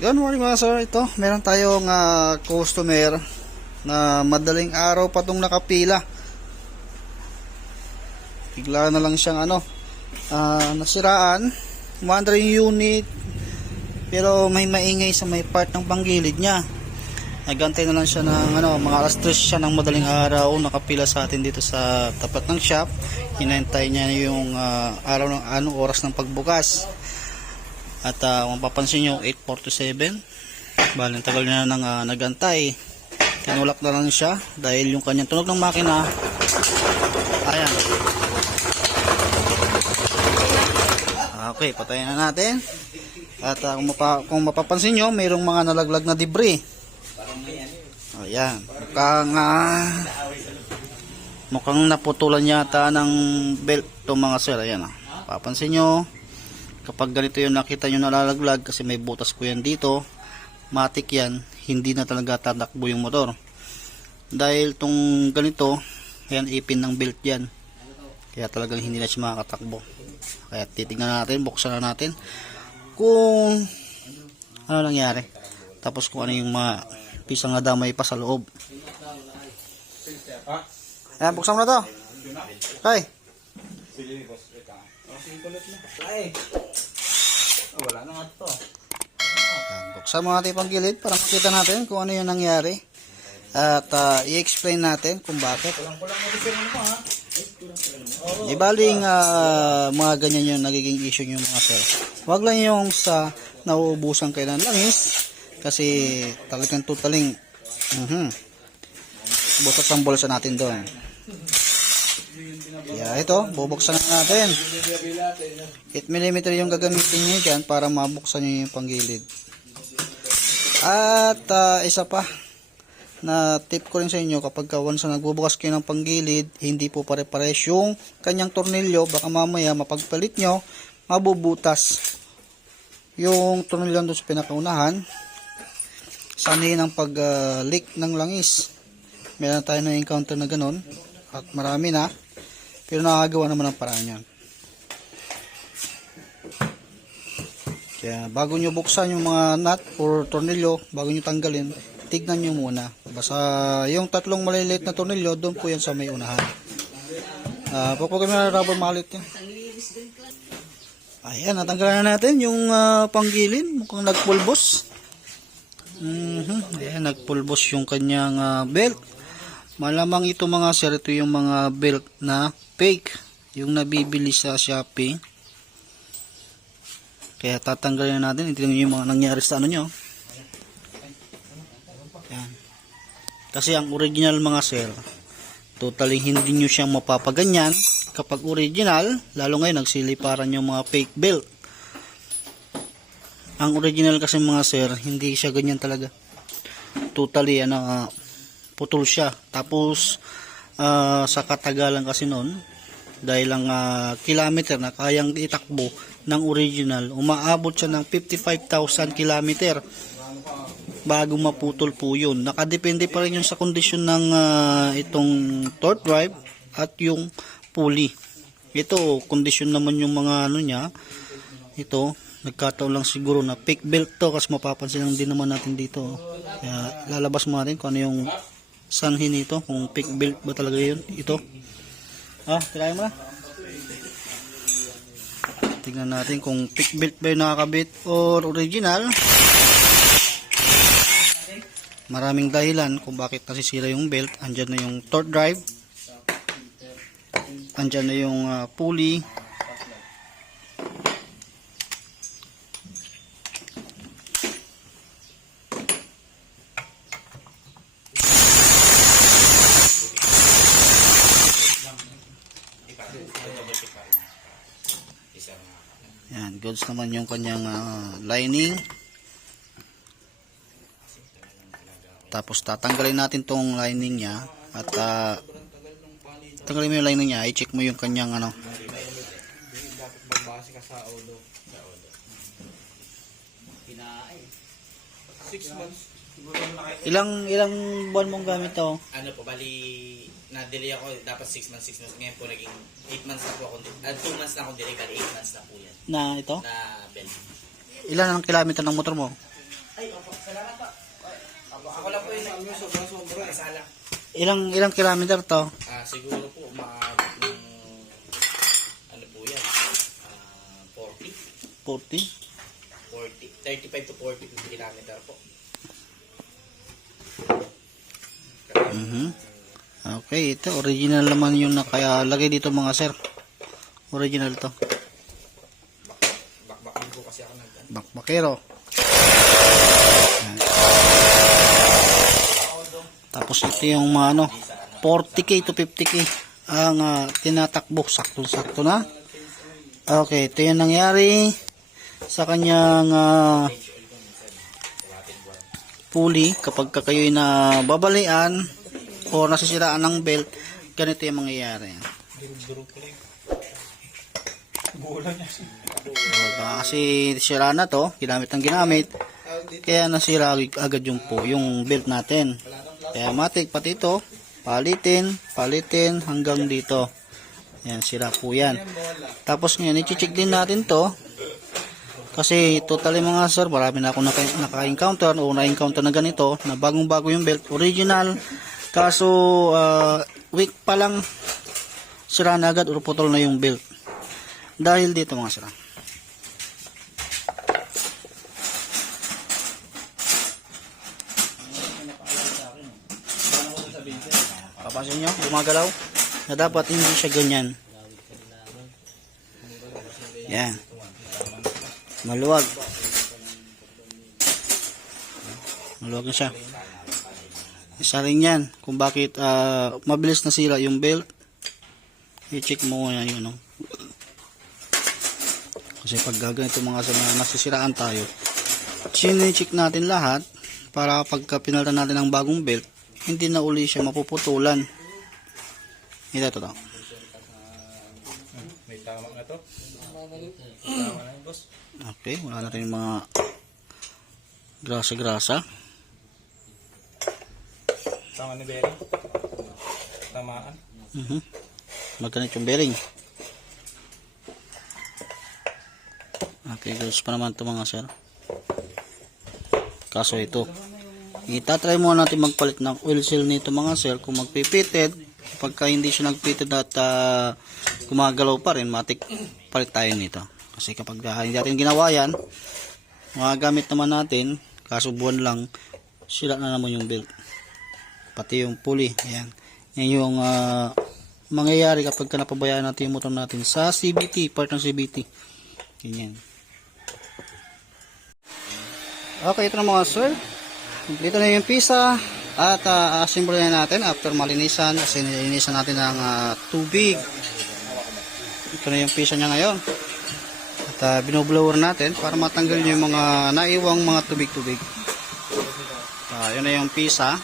Good morning mga sir. Ito, meron tayong ah, customer na madaling araw pa tong nakapila. Bigla na lang siyang ano, ah, nasiraan. Umandar yung unit, pero may maingay sa may part ng panggilid niya. Nagantay na lang siya ng ano, mga alas 3 siya ng madaling araw, nakapila sa atin dito sa tapat ng shop. Hinantay niya yung ah, araw ng anong oras ng pagbukas. At uh, kung papansin nyo, 8.47. Bali, tagal niya nang uh, nagantay. Tinulak na lang siya dahil yung kanyang tunog ng makina. Ayan. Okay, patayin na natin. At uh, kung, mapa, kung mapapansin nyo, mayroong mga nalaglag na debris. Ayan. Mukhang, ah, mukhang naputulan yata ng belt to mga sir. Ayan. ah. Papansin nyo, kapag ganito yung nakita nyo nalalaglag kasi may butas po yan dito matik yan hindi na talaga tatakbo yung motor. Dahil tong ganito yan ipin ng belt yan. Kaya talagang hindi na siya makakatakbo. Kaya titignan natin buksan na natin. Kung ano nangyari? Tapos kung ano yung mga pisang na damay pa sa loob. Ayan buksan mo na to. Okay Ay. Wala na nga. Ayan, Buksan mo natin yung panggilid para makita natin kung ano yung nangyari. At ah, i-explain natin kung bakit. Ano. Di baling ah, mga ganyan yung nagiging issue yung mga sir. Huwag lang yung sa nauubusan kayo ng langis kasi talagang totaling mhm butas ang bulsa natin doon. Kaya ito, bubuksan na natin. 8mm yung gagamitin nyo dyan para mabuksan nyo yung panggilid. At ah, isa pa na tip ko rin sa inyo kapag ka once na nagbubukas kayo ng panggilid, hindi po pare-pares yung kanyang tornilyo, baka mamaya mapagpalit nyo, mabubutas yung tornilyo doon sa pinakaunahan. Sanay ng pag-leak ng langis. Meron tayo na encounter na ganun at marami na pero nakagawa naman ng paraan yan. Kaya bago nyo buksan yung mga nut or tornilyo, bago nyo tanggalin, tignan nyo muna. Basta yung tatlong maliliit na tornilyo, doon po yan sa may unahan. Uh, Pagpagin mo na rubber mallet yan. Ayan, natanggalan na natin yung ah, panggilin. Mukhang nagpulbos. Mhm, Ayan, nagpulbos yung kanyang ah, belt. Malamang ito mga sir, ito yung mga belt na fake. Yung nabibili sa Shopee. Kaya tatanggalin na natin. Tingnan nyo yung mga nangyari sa ano nyo. Yan. Kasi ang original mga sir, totally hindi nyo siyang mapapaganyan. Kapag original, lalo ngayon nagsiliparan yung mga fake belt. Ang original kasi mga sir, hindi siya ganyan talaga. Totally ano, ah, putol siya. Tapos, ah, sa katagalan kasi noon, dahil lang ah, kilometer na kayang itakbo ng original, umaabot siya ng 55,000 kilometer bago maputol po yun. Nakadepende pa rin yun sa kondisyon ng ah, itong torque drive at yung pulley. Ito, kondisyon naman yung mga ano niya. Ito, nagkataon lang siguro na fake belt to kasi mapapansin lang din naman natin dito. Kaya lalabas mo natin kung ano yung sanhi nito, kung fake belt ba talaga yun. Ito. Ah, try mo na. Tingnan natin kung fake belt ba yung nakakabit or original. Maraming dahilan kung bakit nasisira yung belt. Andyan na yung torque drive. Andyan na yung ah, pulley. Yan, goods naman yung kanyang ah, lining. Tapos tatanggalin natin tong lining niya at ah, tanggalin mo yung lining niya, i-check mo yung kanyang ano. Ilang ilang buwan mong gamit to? ano po, bali, na-delay ako, dapat 6 months, 6 months. Ngayon po, naging 8 months na po ako, uh, 2 months na akong delay, bali 8 months na po yan, Na ito? na belt. Ilan ang kilometer ng motor mo? Salamat pa. Ako lang po yung Ano sobrang sobra. nakasala. Ilang ilang kilometer to? Ah, siguro po umaabot ng ano po yan? Ah, 40, 40. 40, 35 to 40 kilometer po. Mhm. Okay, ito original naman yung na kaya lagay dito mga sir. Original to. Bakbak din po kasi ako Bakbakero. Yan. Tapos ito yung mga ano, 40k to 50k ang ah, tinatakbo. Sakto-sakto na. Okay, ito yung nangyari sa kanyang ah, pulley kapag ka kayo'y na babalian o nasisiraan ng belt, ganito yung mangyayari. Ko lang. Bulan niya. Baka kasi sira na to, ginamit ng ginamit, kaya nasira ag- agad yung po, yung belt natin. Kaya matik pati ito, palitin, palitin hanggang dito. Yan, sira po yan. Tapos ngayon, i-check din natin to. Kasi totally mga sir, marami na ako naka- naka-encounter o na-encounter na ganito, na bagong-bago yung belt, original. Kaso, ah, week pa lang, sira na agad o putol na yung belt. Dahil dito mga sir. Papansin nyo, gumagalaw. Na dapat hindi siya ganyan. Yan. Maluwag. Maluwag na siya. Isa rin yan. Kung bakit ah, mabilis na sila yung belt. I-check mo nga yun. No? Kasi pag gaganito mga sa mga nasisiraan tayo, sine-check natin lahat para pagka pinalitan natin ng bagong belt, hindi na uli siya mapuputulan. Ito, ito, ito. May tama na to. Tama na boss. Okay, wala na rin mga grasa-grasa. Tama ni Berry. Tamaan. Mhm. Magkanit yung bearing. Girls pa naman ito mga sir. Kaso ito, itatry muna natin magpalit ng oil seal nito mga sir kung magpipited. Pagka hindi siya nagpited at ah, gumagalaw pa rin, matik palit tayo nito. Kasi kapag ah, hindi natin ginawa yan, mga gamit naman natin, kaso buwan lang, sila na naman yung belt. Pati yung pulley, ayan. Yan yung ah, mangyayari kapag ka napabayaan natin yung motor natin sa CBT, part ng CBT. Ganyan. Okay, ito na mga sir. Kompleto na yung pisa at uh, assemble na natin after malinisan kasi nilinisan natin ng ah, tubig. Ito na yung pisa niya ngayon. At uh, binoblower natin para matanggal yung mga naiwang mga tubig-tubig. Ah, yun na yung pisa.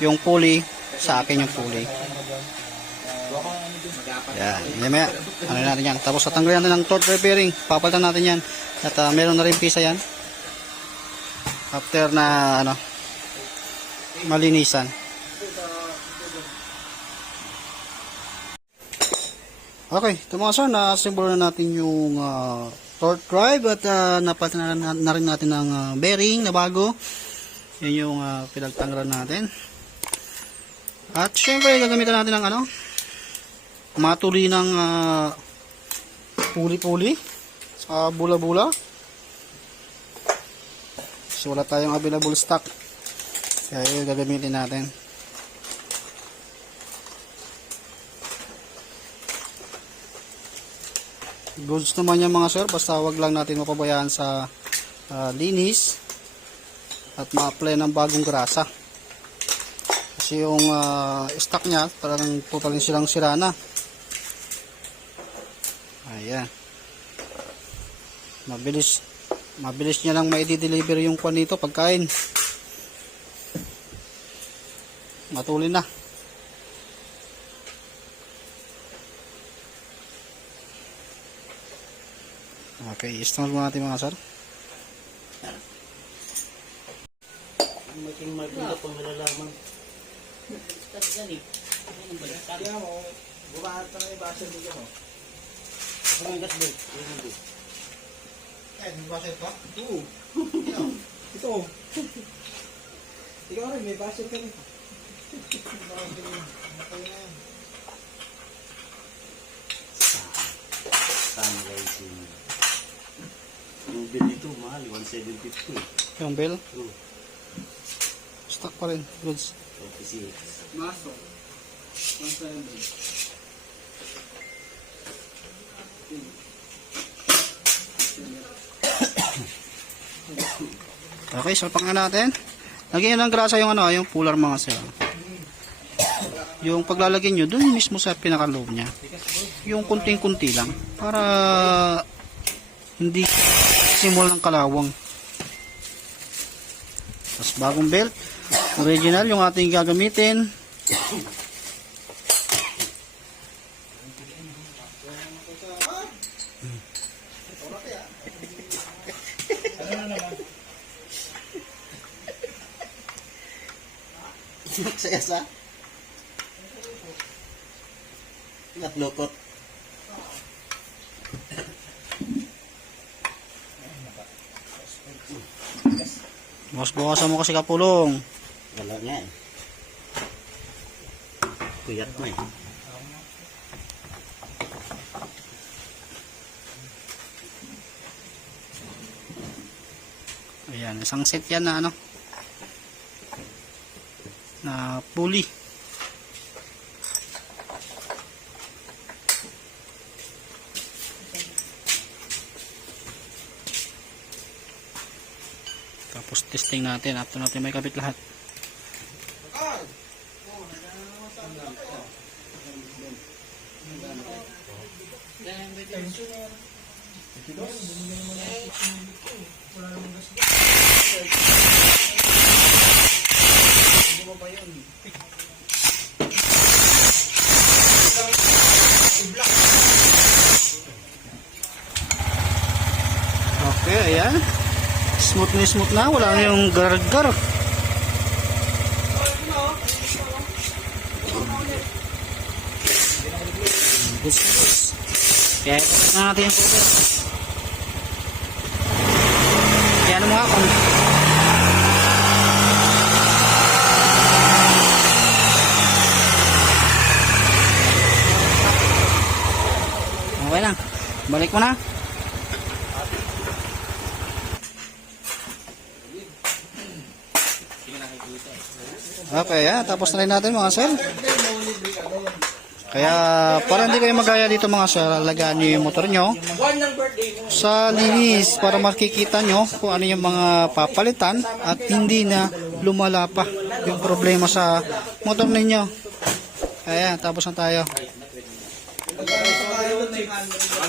Yung pulley, sa akin yung pulley. Yan, yan maya. Ano natin yan. Tapos tatanggalin natin ng torch repairing. Papalitan natin yan. At ah, meron na rin pisa yan. After na ano malinisan. Okay, ito mga sir, na-assemble na natin yung uh, torque drive at uh, napalitan na, na rin natin ng ah, bearing na bago. Yan yung uh, pinagtanggalan natin. At syempre, gagamitan natin ng ano, matuli ng ah, puli-puli sa bula-bula. So wala tayong available stock. Kaya yun gagamitin natin. Goods naman yan mga sir, basta wag lang natin mapabayaan sa ah, linis at ma-apply ng bagong grasa. Kasi yung ah, stock niya, talagang totalin silang sira na. Ayan. Mabilis mabilis niya lang ma-deliver yung kwan nito pagkain. Matulin na. Okay, install muna natin mga sir. Making maganda pang nalalaman. Kaya mo, bumahan ka na yung basher dito mo. Eh, may basher pa? Oo. Ito. rin, may basher ka rin. Sun Racing. Yung bill ito, mahal. 1,750. Yung bill, True. stock pa rin. Goods. 26. Maso. 170. Okay, salpak nga natin. Lagyan ng grasa yung ano, yung puller mga sir. Yung paglalagay nyo, dun mismo sa pinakaloob niya. Yung kunting-kunti lang. Para hindi simul ng kalawang. Tapos bagong belt. Original yung ating gagamitin. Natlokot. Bukas bukasan mo kasi kapulong. Wala nga eh. Kuyat mo eh. Ayan, isang set yan na ano. Na pulley. Tapos testing natin after natin may kabit lahat. Okay, ayan. Smooth smooth na. Wala na yung goods. Kaya ipapit na natin yung cover. Kaya ano mga kung Okay lang. Balik mo na. Okay, ah, tapos na rin natin mga sir. Kaya para hindi kayo magaya dito mga sir, alagaan nyo yung motor nyo sa linis para makikita nyo kung ano yung mga papalitan at hindi na lumala pa yung problema sa motor ninyo. Kaya tapos na tayo.